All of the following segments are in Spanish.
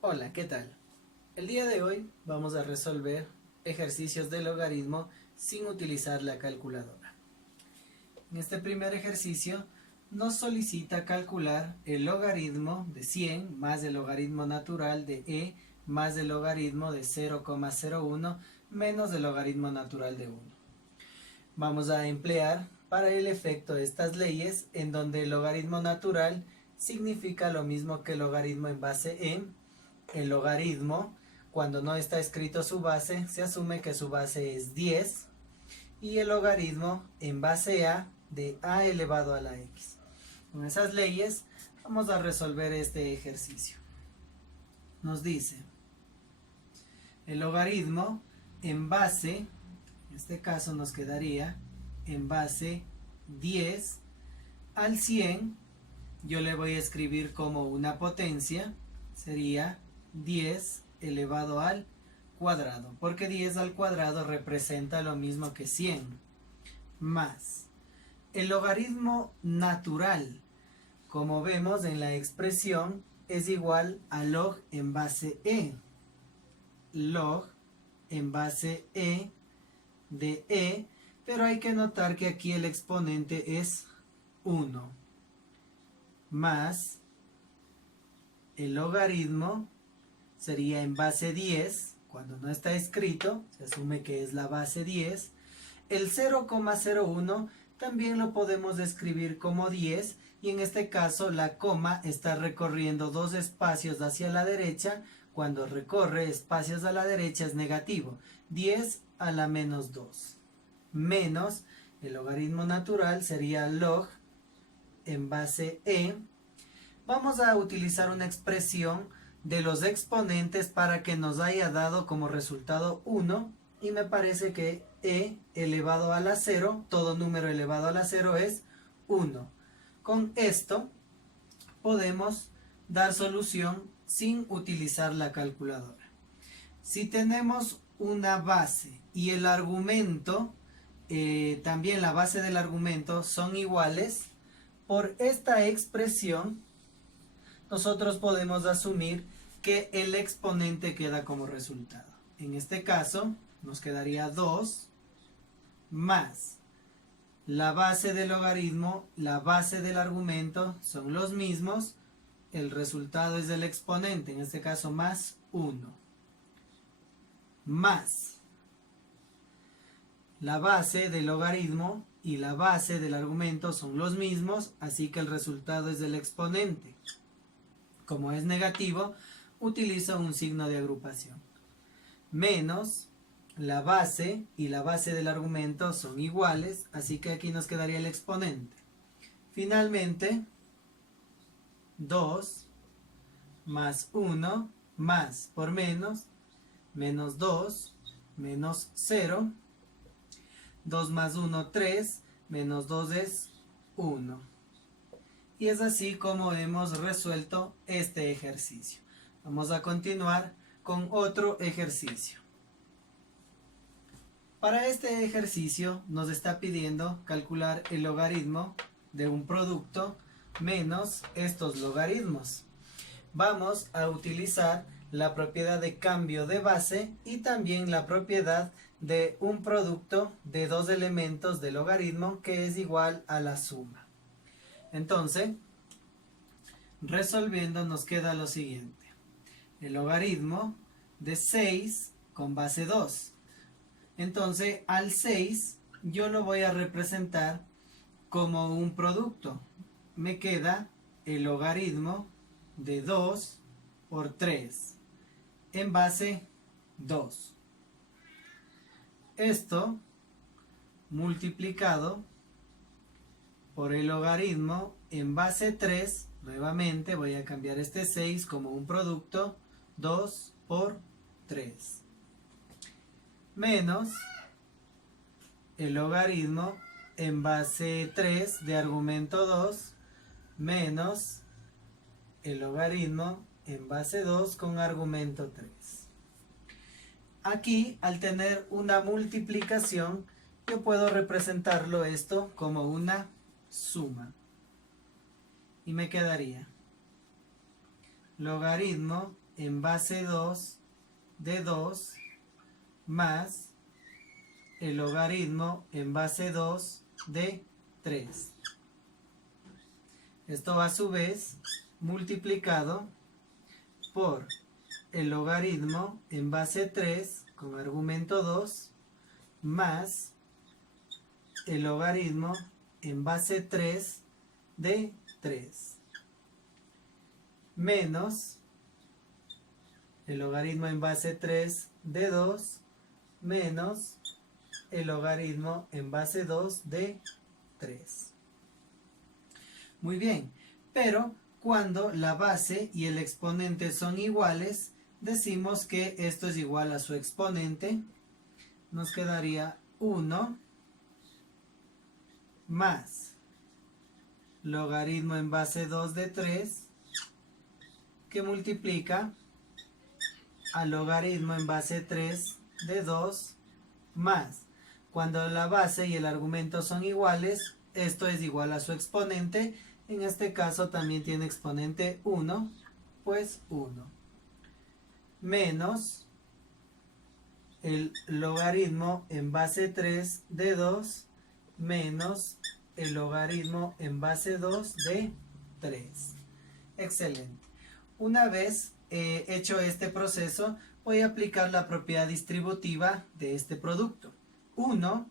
Hola, ¿qué tal? El día de hoy vamos a resolver ejercicios de logaritmo sin utilizar la calculadora. En este primer ejercicio nos solicita calcular el logaritmo de 100 más el logaritmo natural de e más el logaritmo de 0,01 menos el logaritmo natural de 1. Vamos a emplear para el efecto estas leyes en donde el logaritmo natural significa lo mismo que el logaritmo en base n. El logaritmo, cuando no está escrito su base, se asume que su base es 10 y el logaritmo en base a de a elevado a la x. Con esas leyes vamos a resolver este ejercicio. Nos dice el logaritmo en base, en este caso nos quedaría en base 10 al 100, yo le voy a escribir como una potencia, sería 10 elevado al cuadrado, porque 10 al cuadrado representa lo mismo que 100, más el logaritmo natural, como vemos en la expresión, es igual a log en base e. Log en base e de e, pero hay que notar que aquí el exponente es 1, más el logaritmo sería en base 10, cuando no está escrito, se asume que es la base 10. El 0,01 también lo podemos escribir como 10 y en este caso la coma está recorriendo dos espacios hacia la derecha. Cuando recorre espacios a la derecha es negativo, 10 a la menos 2. Menos el logaritmo natural sería log en base e. Vamos a utilizar una expresión de los exponentes para que nos haya dado como resultado 1 y me parece que e elevado a la 0, todo número elevado a la 0 es 1. Con esto podemos dar solución sin utilizar la calculadora. Si tenemos una base y el argumento, también la base del argumento son iguales, por esta expresión nosotros podemos asumir que el exponente queda como resultado. En este caso nos quedaría 2 más la base del logaritmo, la base del argumento son los mismos, el resultado es del exponente, en este caso más 1, más la base del logaritmo y la base del argumento son los mismos, así que el resultado es del exponente. Como es negativo, utiliza un signo de agrupación. Menos la base y la base del argumento son iguales, así que aquí nos quedaría el exponente. Finalmente, 2 más 1 más por menos 2 menos 0. 2 más 1, 3, menos 2 es 1. Y es así como hemos resuelto este ejercicio. Vamos a continuar con otro ejercicio. Para este ejercicio nos está pidiendo calcular el logaritmo de un producto menos estos logaritmos. Vamos a utilizar la propiedad de cambio de base y también la propiedad de un producto de dos elementos de logaritmo que es igual a la suma. Entonces, resolviendo nos queda lo siguiente. El logaritmo de 6 con base 2. Entonces, al 6 yo lo voy a representar como un producto. Me queda el logaritmo de 2 por 3 en base 2. Esto multiplicado por el logaritmo en base 3, nuevamente voy a cambiar este 6 como un producto, 2 por 3, menos el logaritmo en base 3 de argumento 2, menos el logaritmo en base 2 con argumento 3. Aquí, al tener una multiplicación, yo puedo representarlo esto como una suma. Y me quedaría logaritmo en base 2 de 2 más el logaritmo en base 2 de 3. Esto a su vez multiplicado por el logaritmo en base 3 con argumento 2 más el logaritmo en base 3 de 3 menos el logaritmo en base 3 de 2 menos el logaritmo en base 2 de 3. Muy bien, pero cuando la base y el exponente son iguales, decimos que esto es igual a su exponente. Nos quedaría 1 más logaritmo en base 2 de 3 que multiplica al logaritmo en base 3 de 2 más. Cuando la base y el argumento son iguales, esto es igual a su exponente. En este caso también tiene exponente 1, pues 1. Menos el logaritmo en base 3 de 2 menos el logaritmo en base 2 de 3. Excelente. Una vez hecho este proceso, voy a aplicar la propiedad distributiva de este producto. 1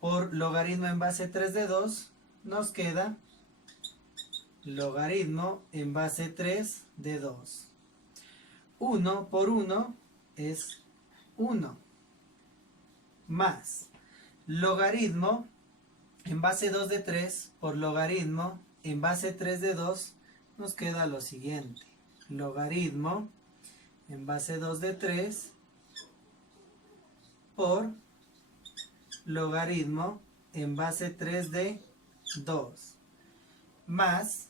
por logaritmo en base 3 de 2 nos queda logaritmo en base 3 de 2. 1 por 1 es 1 más logaritmo en base 2 de 3 por logaritmo en base 3 de 2 nos queda lo siguiente. Logaritmo en base 2 de 3 por logaritmo en base 3 de 2 más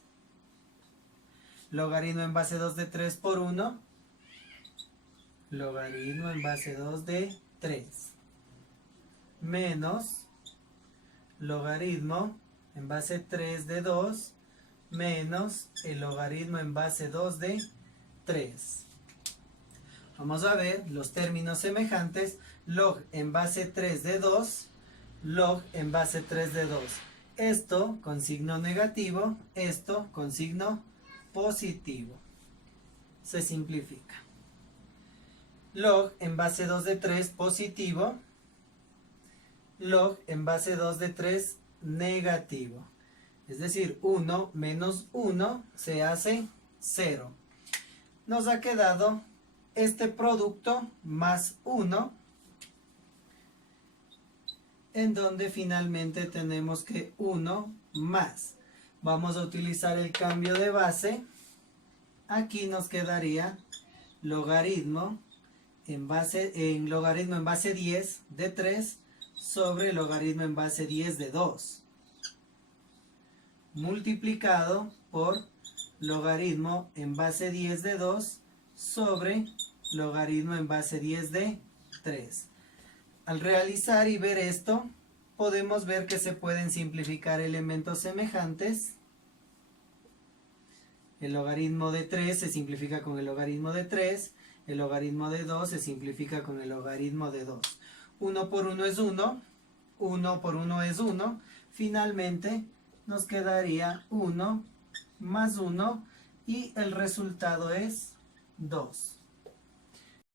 logaritmo en base 2 de 3 por 1, logaritmo en base 2 de 3 menos logaritmo en base 3 de 2 menos el logaritmo en base 2 de 3. Vamos a ver los términos semejantes. Log en base 3 de 2, log en base 3 de 2. Esto con signo negativo, esto con signo positivo. Se simplifica. Log en base 2 de 3 positivo, log en base 2 de 3 negativo. Es decir, 1 menos 1 se hace 0. Nos ha quedado este producto más 1, en donde finalmente tenemos que 1 más. Vamos a utilizar el cambio de base. Aquí nos quedaría logaritmo en base 10 de 3 sobre logaritmo en base 10 de 2. Multiplicado por logaritmo en base 10 de 2 sobre logaritmo en base 10 de 3. Al realizar y ver esto, podemos ver que se pueden simplificar elementos semejantes. El logaritmo de 3 se simplifica con el logaritmo de 3, el logaritmo de 2 se simplifica con el logaritmo de 2. 1 por 1 es 1, 1 por 1 es 1, finalmente nos quedaría 1 más 1 y el resultado es 2.